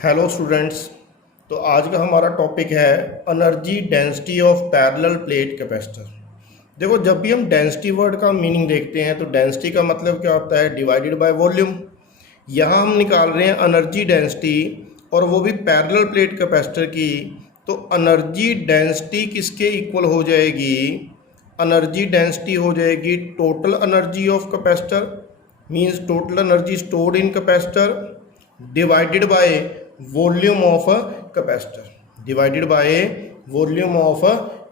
Hello students. तो आज का हमारा टॉपिक है energy density of parallel plate capacitor. देखो, जब भी हम डेंसिटी वर्ड का मीनिंग देखते हैं तो डेंसिटी का मतलब क्या होता है? Divided by volume. यहाँ हम निकाल रहे हैं एनर्जी डेंसिटी, और वो भी पैरेलल प्लेट कैपेसिटर की। तो एनर्जी डेंसिटी किसके इक्वल हो जाएगी? एनर्जी डेंसिटी हो जाएगी total energy of capacitor, means total energy stored in capacitor divided by volume of capacitor, divided by volume of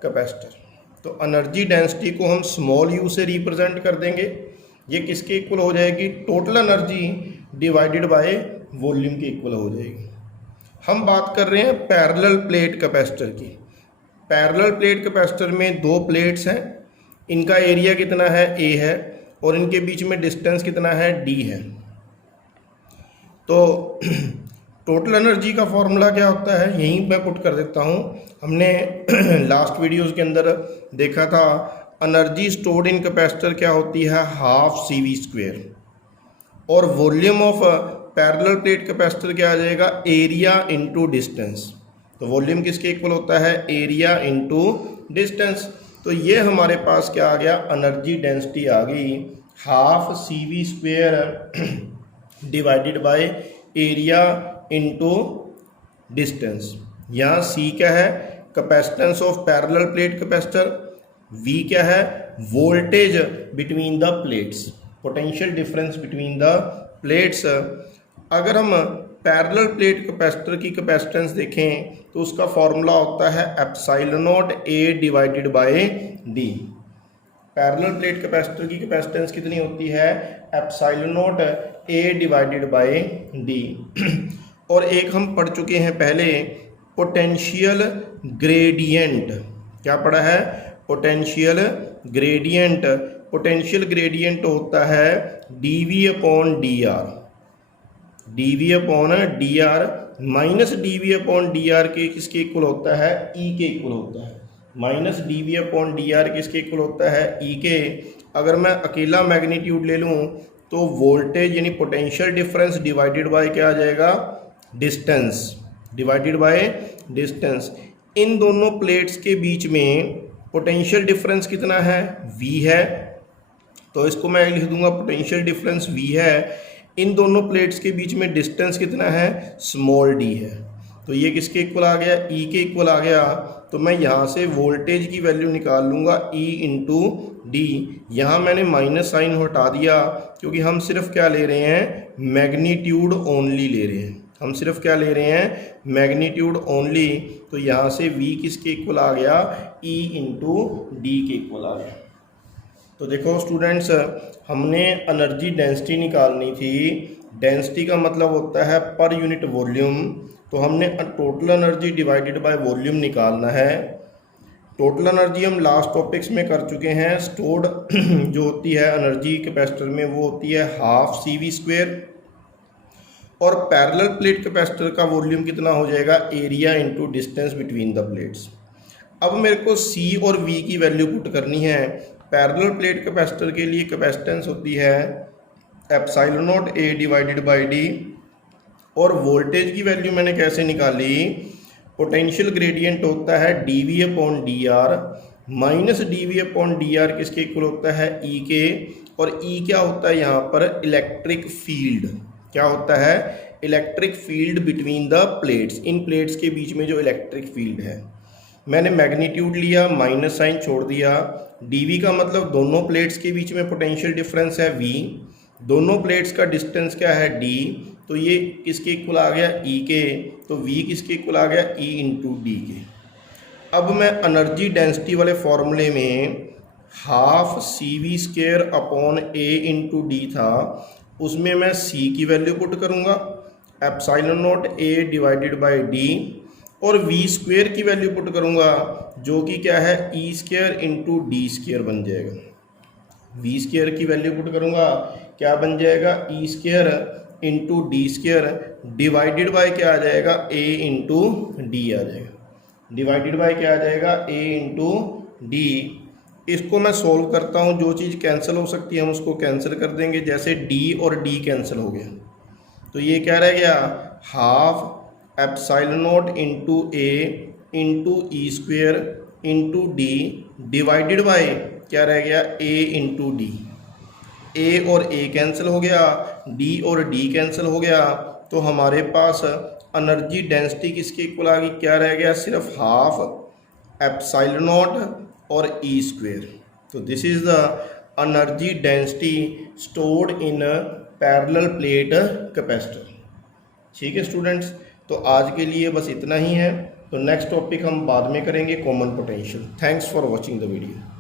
capacitor. तो एनर्जी डेंसिटी को हम स्मॉल यू से रिप्रेजेंट कर देंगे। ये किसके इक्वल हो जाएगी? Total energy divided by volume के इक्वल हो जाएगी। हम बात कर रहे हैं पैरेलल प्लेट कैपेसिटर की। पैरेलल प्लेट कैपेसिटर में दो प्लेट्स हैं, इनका एरिया कितना है? ए है, और इनके बीच में डिस्टेंस कितना है? डी है। तो टोटल एनर्जी का फॉर्मूला क्या होता है? यहीं मैं पुट कर देता हूँ। हमने लास्ट वीडियोस के अंदर देखा था एनर्जी स्टोर्ड इन कैपेसिटर क्या होती है? Half C V square. और volume of parallel plate capacitor क्या आ जाएगा? Area into distance. तो वॉल्यूम किसके इक्वल होता है? Area into distance. तो ये हमारे पास क्या आ गया? एनर्जी डेंसिटी आ गई half C V square divided by area into distance. यहाँ सी क्या है? Capacitance of parallel plate capacitor. V क्या है? Voltage between the plates, potential difference between the plates. अगर हम पैरेलल प्लेट कैपेसिटर की कैपेसिटेंस देखें तो उसका फॉर्मूला होता है epsilon naught A divided by D. Parallel plate capacitor की कैपेसिटेंस कितनी होती है? Epsilon naught A divided by D. और एक हम पढ़ चुके हैं पहले, पोटेंशियल ग्रेडियंट। क्या पढ़ा है? Potential gradient. पोटेंशियल ग्रेडियंट होता है D V upon D R, D V upon D R minus D V upon D R के किसके इक्वल होता है? ई के इक्वल होता है। Minus D V upon D R किसके इक्वल होता है? ई के। अगर मैं अकेला मैग्नीट्यूड ले लूँ तो वोल्टेज यानी पोटेंशियल डिफरेंस डिवाइडेड बाय क्या आ जाएगा? Distance, divided by distance. इन दोनों प्लेट्स के बीच में पोटेंशियल डिफरेंस कितना है? वी है। तो इसको मैं लिख दूंगा पोटेंशियल डिफरेंस वी है। इन दोनों प्लेट्स के बीच में डिस्टेंस कितना है? स्मॉल डी है। तो ये किसके इक्वल आ गया? ई के इक्वल आ गया। तो मैं यहाँ से वोल्टेज की वैल्यू निकाल लूँगा ई इंटू डी। यहाँ मैंने माइनस साइन हटा दिया क्योंकि हम सिर्फ क्या ले रहे हैं? मैग्नीट्यूड ओनली ले रहे हैं। हम सिर्फ क्या ले रहे हैं? Magnitude only. तो यहाँ से v किसके इक्वल आ गया? e इंटू डी के इक्वल आ गया। तो देखो स्टूडेंट्स, हमने एनर्जी डेंसिटी निकालनी थी। डेंसिटी का मतलब होता है पर यूनिट वॉल्यूम। तो हमने total energy divided by volume निकालना है। टोटल एनर्जी हम लास्ट टॉपिक्स में कर चुके हैं। स्टोर्ड जो होती है एनर्जी कैपेसिटर में वो होती है हाफ सी वी स्क्वेयर। और पैरेलल प्लेट कैपेसिटर का वॉल्यूम कितना हो जाएगा? Area into distance between the plates. अब मेरे को C और V की वैल्यू पुट करनी है। पैरेलल प्लेट कैपेसिटर के लिए कैपेसिटेंस होती है epsilon naught A divided by D। और वोल्टेज की वैल्यू मैंने कैसे निकाली? पोटेंशियल ग्रेडियंट होता है dV upon D R minus dV upon D R किसके इक्वल होता है? E के। और E क्या होता है यहाँ पर? Electric field. क्या होता है? Electric field between the plates. In plates के बीच में जो इलेक्ट्रिक फील्ड है। मैंने मैग्नीट्यूड लिया, माइनस साइन छोड़ दिया। dV का मतलब दोनों प्लेट्स के बीच में पोटेंशियल डिफरेंस है V। दोनों प्लेट्स का डिस्टेंस क्या है? D। तो ये किसके इक्वल आ गया? E के। तो V किसके इक्वल आ गया? E इंटू डी के। अब मैं एनर्जी डेंसिटी वाले फॉर्मूले में half C V square upon A into D था, उसमें मैं C की वैल्यू पुट करूँगा epsilon naught A divided by D। और V स्क्वेयर की वैल्यू पुट करूँगा जो कि क्या है? E square into D square बन जाएगा। V स्क्वेयर की वैल्यू पुट करूँगा, क्या बन जाएगा? E square into D square divided by क्या आ जाएगा? A इंटू डी आ जाएगा। डिवाइडेड बाय क्या आ जाएगा? A into D. इसको मैं सोल्व करता हूँ, जो चीज़ कैंसिल हो सकती है हम उसको कैंसिल कर देंगे। जैसे D और D कैंसिल हो गया तो ये क्या रह गया? Half epsilon not into A into E square into D divided by क्या रह गया ए इंटू डी। ए और ए कैंसिल हो गया, डी और डी कैंसिल हो गया, तो हमारे पास एनर्जी डेंसिटी किसके इक्वल आ गई, क्या रह गया, सिर्फ हाफ एप्सिलॉन नॉट और ई स्क्वेयर। तो this is the energy density stored in parallel plate capacitor. ठीक है स्टूडेंट्स, तो आज के लिए बस इतना ही है। तो नेक्स्ट टॉपिक हम बाद में करेंगे, common potential. Thanks for watching the video.